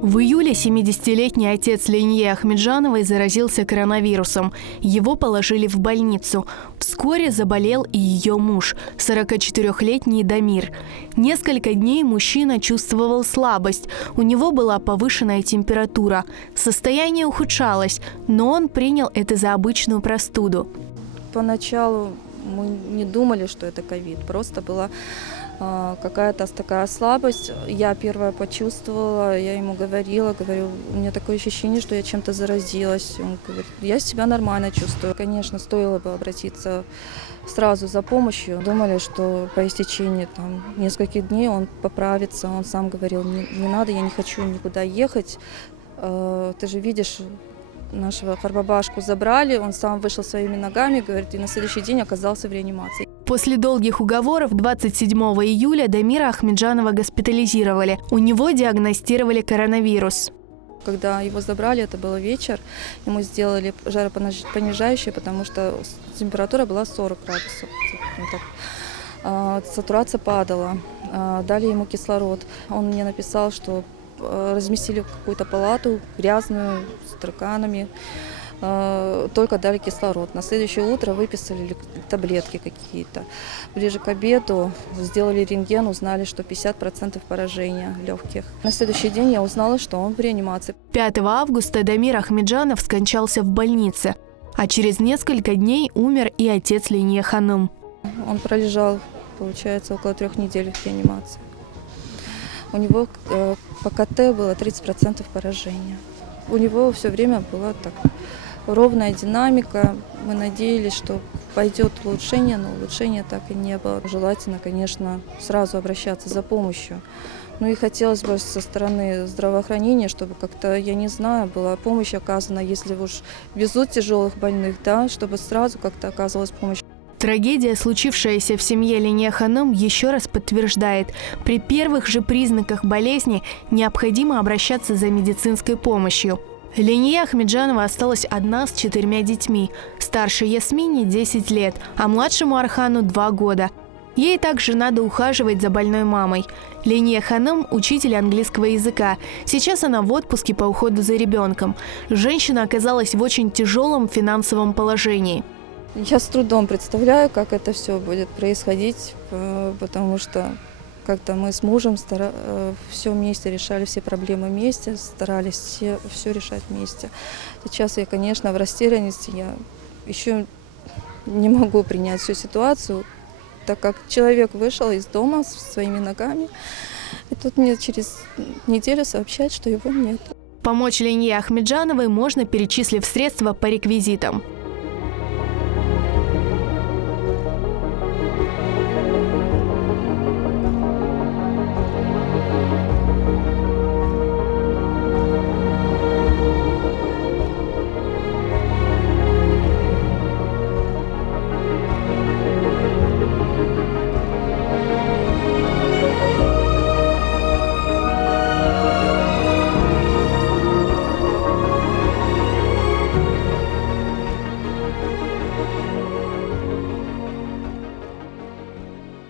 В июле 70-летний отец Ленье Ахмеджановой заразился коронавирусом. Его положили в больницу. Вскоре заболел и ее муж, 44-летний Дамир. Несколько дней мужчина чувствовал слабость. У него была повышенная температура. Состояние ухудшалось, но он принял это за обычную простуду. Поначалу мы не думали, что это ковид. Просто была какая-то такая слабость. Я первая почувствовала, я ему говорю, у меня такое ощущение, что я чем-то заразилась. Он говорит, я себя нормально чувствую. Конечно, стоило бы обратиться сразу за помощью. Думали, что по истечении нескольких дней он поправится. Он сам говорил, не надо, я не хочу никуда ехать. Ты же видишь, нашего Харбабашку забрали, он сам вышел своими ногами, говорит, и на следующий день оказался в реанимации. После долгих уговоров 27 июля Дамира Ахмеджанова госпитализировали. У него диагностировали коронавирус. Когда его забрали, это был вечер, ему сделали жаропонижающее, потому что температура была 40 градусов. Сатурация падала, дали ему кислород. Он мне написал, что разместили в какую-то палату грязную, с тараканами, только дали кислород. На следующее утро выписали таблетки какие-то. Ближе к обеду сделали рентген, узнали, что 50% поражения легких. На следующий день я узнала, что он в реанимации. 5 августа Дамир Ахмеджанов скончался в больнице, а через несколько дней умер и отец Ленье Ханум. Он пролежал, получается, около 3 недель в реанимации. У него по КТ было 30% поражения. У него все время была так ровная динамика. Мы надеялись, что пойдет улучшение, но улучшения так и не было. Желательно, конечно, сразу обращаться за помощью. Ну и хотелось бы со стороны здравоохранения, чтобы как-то, я не знаю, была помощь оказана, если уж везут тяжелых больных, да, чтобы сразу как-то оказывалась помощь. Трагедия, случившаяся в семье Ленье Ханум, еще раз подтверждает, при первых же признаках болезни необходимо обращаться за медицинской помощью. Ленье Ахмеджанова осталась одна с 4 детьми. Старшей Ясмине 10 лет, а младшему Архану 2 года. Ей также надо ухаживать за больной мамой. Ленье Ханум – учитель английского языка. Сейчас она в отпуске по уходу за ребенком. Женщина оказалась в очень тяжелом финансовом положении. Я с трудом представляю, как это все будет происходить, потому что как-то мы с мужем все вместе решали, все проблемы вместе, старались все решать вместе. Сейчас я, конечно, в растерянности, я еще не могу принять всю ситуацию, так как человек вышел из дома своими ногами, и тут мне через неделю сообщают, что его нет. Помочь Ленье Ахмеджановой можно, перечислив средства по реквизитам.